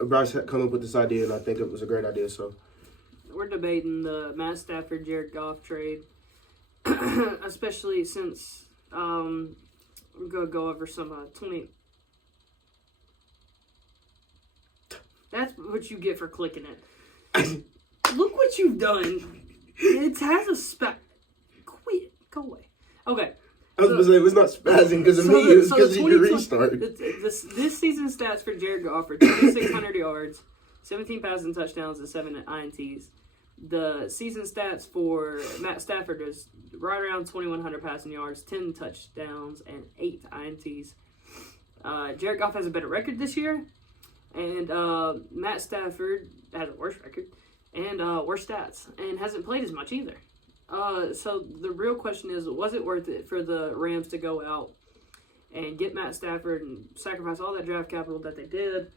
Bryce had come up with this idea, and I think it was a great idea. So we're debating the Matt Stafford, Jared Goff trade, especially since I'm gonna go over some 20. That's what you get for clicking it. Look what you've done. It has a spec. Quit. Go away. Okay. I was going to say, it was not spazzing because of me. It was because of your restart. This season's stats for Jared Goff are 2,600 yards, 17 passing touchdowns, and 7 INTs. The season stats for Matt Stafford is right around 2,100 passing yards, 10 touchdowns, and 8 INTs. Jared Goff has a better record this year, and Matt Stafford has a worse record and worse stats, and hasn't played as much either. So the real question is, was it worth it for the Rams to go out and get Matt Stafford and sacrifice all that draft capital that they did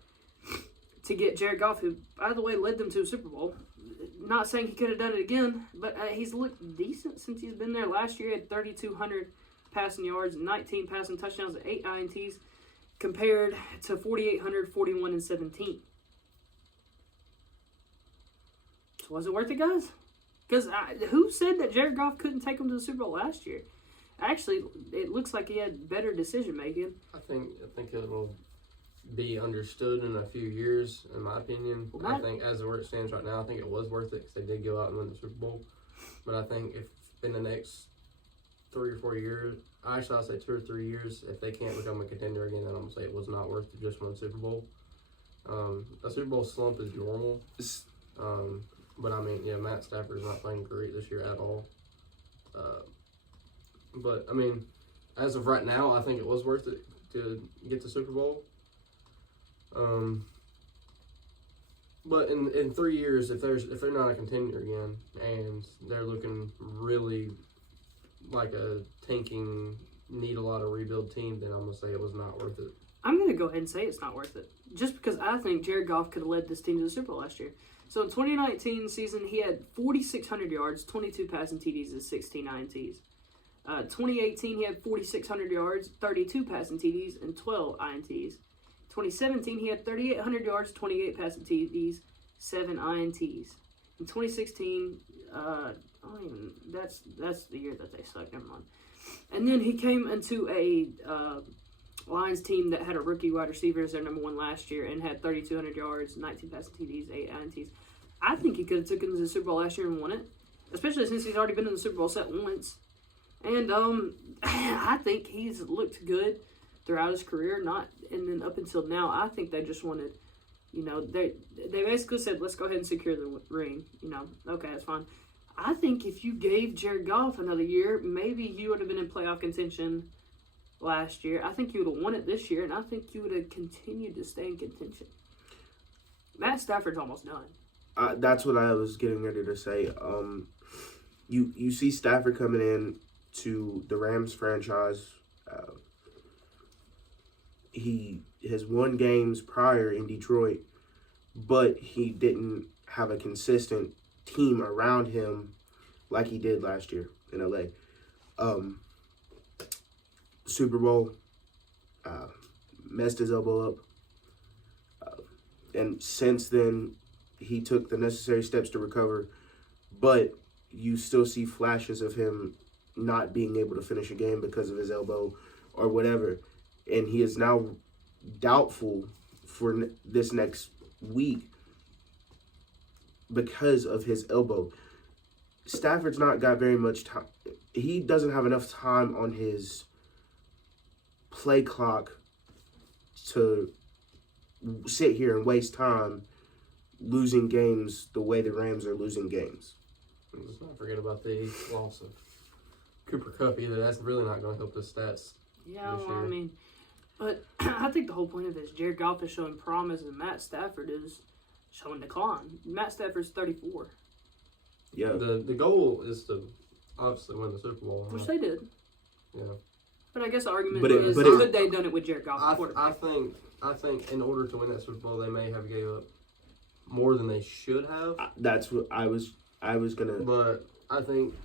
to get Jared Goff, who, by the way, led them to a Super Bowl? Not saying he could have done it again, but he's looked decent since he's been there. Last year he had 3,200 passing yards, 19 passing touchdowns, and 8 INTs, compared to 4,800, 41, and 17. So was it worth it, guys? Because who said that Jared Goff couldn't take him to the Super Bowl last year? Actually, it looks like he had better decision making. I think it'll be understood in a few years, in my opinion. I think as where it stands right now, I think it was worth it because they did go out and win the Super Bowl. But I think if in the next 3 or 4 years, actually I'll say 2 or 3 years, if they can't become a contender again, then I'm gonna say it was not worth to just win the Super Bowl. A Super Bowl slump is normal. But I mean, yeah, Matt Stafford is not playing great this year at all. But I mean, as of right now, I think it was worth it to get the Super Bowl. But in 3 years, if they're not a contender again and they're looking really like a tanking, need a lot of rebuild team, then I'm gonna say it was not worth it. I'm gonna go ahead and say it's not worth it, just because I think Jared Goff could have led this team to the Super Bowl last year. So in 2019 season, he had 4,600 yards, 22 passing TDs, and 16 INTs. 2018, he had 4,600 yards, 32 passing TDs, and 12 INTs. 2017, he had 3,800 yards, 28 passing TDs, 7 INTs. In 2016, that's the year that they sucked. Never mind. And then he came into a Lions team that had a rookie wide receiver as their number one last year and had 3,200 yards, 19 passing TDs, 8 INTs. I think he could have taken to the Super Bowl last year and won it, especially since he's already been in the Super Bowl set once. And I think he's looked good throughout his career, and then up until now, I think they just wanted, they basically said, let's go ahead and secure the ring. Okay, that's fine. I think if you gave Jared Goff another year, maybe you would have been in playoff contention last year. I think you would have won it this year, and I think you would have continued to stay in contention. Matt Stafford's almost done. That's what I was getting ready to say. You see Stafford coming in to the Rams franchise. He has won games prior in Detroit, but he didn't have a consistent team around him like he did last year in LA. Super Bowl, messed his elbow up. And since then, he took the necessary steps to recover, but you still see flashes of him not being able to finish a game because of his elbow or whatever. And he is now doubtful for this next week because of his elbow. Stafford's not got very much time. He doesn't have enough time on his play clock to sit here and waste time losing games the way the Rams are losing games. Let's not forget about the loss of Cooper Kupp either. That's really not going to help his stats. Yeah, well, I mean, but I think the whole point of this, Jared Goff is showing promise and Matt Stafford is showing decline. Matt Stafford's 34. Yeah. The goal is to obviously win the Super Bowl. Which they did. Yeah. But I guess the argument is, could they have done it with Jared Goff? I think in order to win that Super Bowl, they may have gave up more than they should have. That's what I was gonna. But I think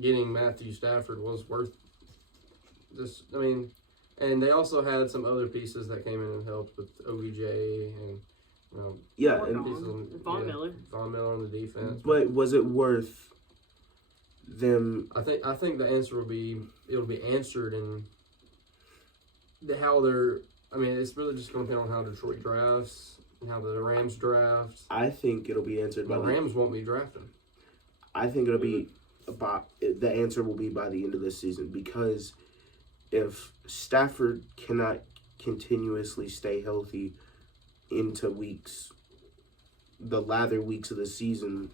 getting Matthew Stafford was worth this. I mean, and they also had some other pieces that came in and helped with OBJ and Yeah, work and on. Von Miller. Von Miller on the defense. but was it worth them? I think the answer will be answered in how they're. I mean, it's really just going to depend on how Detroit drafts and how the Rams draft. I think it'll be answered by The Rams won't be drafting. I think it'll be about the answer will be by the end of this season, because if Stafford cannot continuously stay healthy into the latter weeks of the season,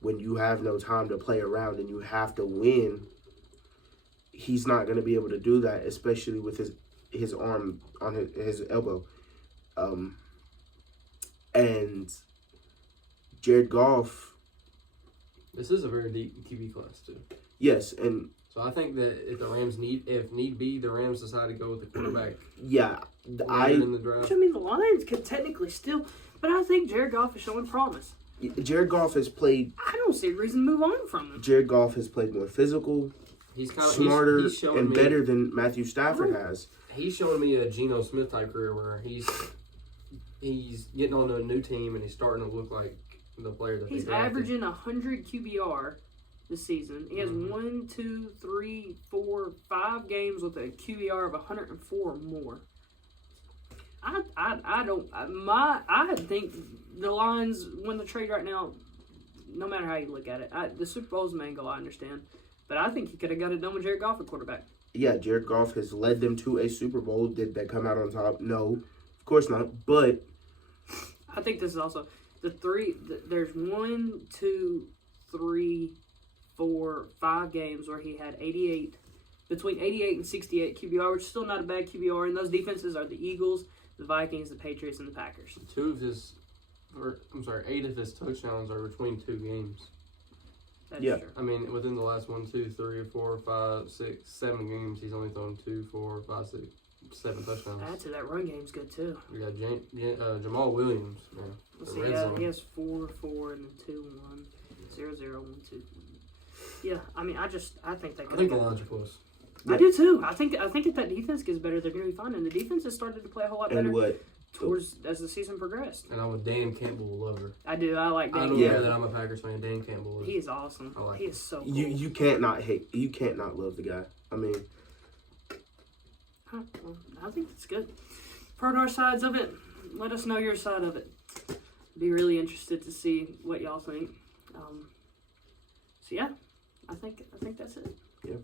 when you have no time to play around and you have to win, he's not going to be able to do that, especially with his arm on his elbow. And Jared Goff. This is a very deep QB class too. Yes, and so I think that if the Rams need be, the Rams decide to go with the quarterback. Yeah, in the draft. Which, I mean, the Lions could technically still, but I think Jared Goff is showing promise. Jared Goff has played. I don't see a reason to move on from him. Jared Goff has played more physical, He's kind of smarter, he's and me, better than Matthew Stafford has. He's showing me a Geno Smith type career where he's getting onto a new team and he's starting to look like the player that he's they drafted. averaging 100 QBR this season. He has 1, 2, 3, 4, 5 games with a QBR of 104 or more. I think the Lions win the trade right now. No matter how you look at it, the Super Bowl's the main goal. I understand, but I think he could have got it done with Jared Goff at quarterback. Yeah, Jared Goff has led them to a Super Bowl. Did they come out on top? No, of course not. But I think this is also there's 1, 2, 3, 4, 5 games where he had between 88 and 68 QBR, which is still not a bad QBR. And those defenses are the Eagles, the Vikings, the Patriots, and the Packers. 8 of his touchdowns are between 2 games. That's Yeah. true. I mean, within the last 1, 2, 3, 4, 5, 6, 7 games, he's only thrown 2, 4, 5, 6, 7 touchdowns. Add to that run game's good too. We got Jamal Williams, man. Let's The see, red yeah, zone. he has 4, 4, and then 2, 1, 0, 0, 1, 2. Yeah, I mean, I think they could. I think the Lions are close. I do too. I think if that defense gets better, they're going to be fine. And the defense has started to play a whole lot better and what? as the season progressed. And I'm a Dan Campbell lover. I do. I like I Dan. don't Yeah. care that I'm a Packers fan. Dan Campbell He is awesome. I like He him. is so cool. You can't not hate. You can't not love the guy. I mean, Well, I think it's good. Heard our sides of it. Let us know your side of it. Be really interested to see what y'all think. So yeah, I think that's it. yeah.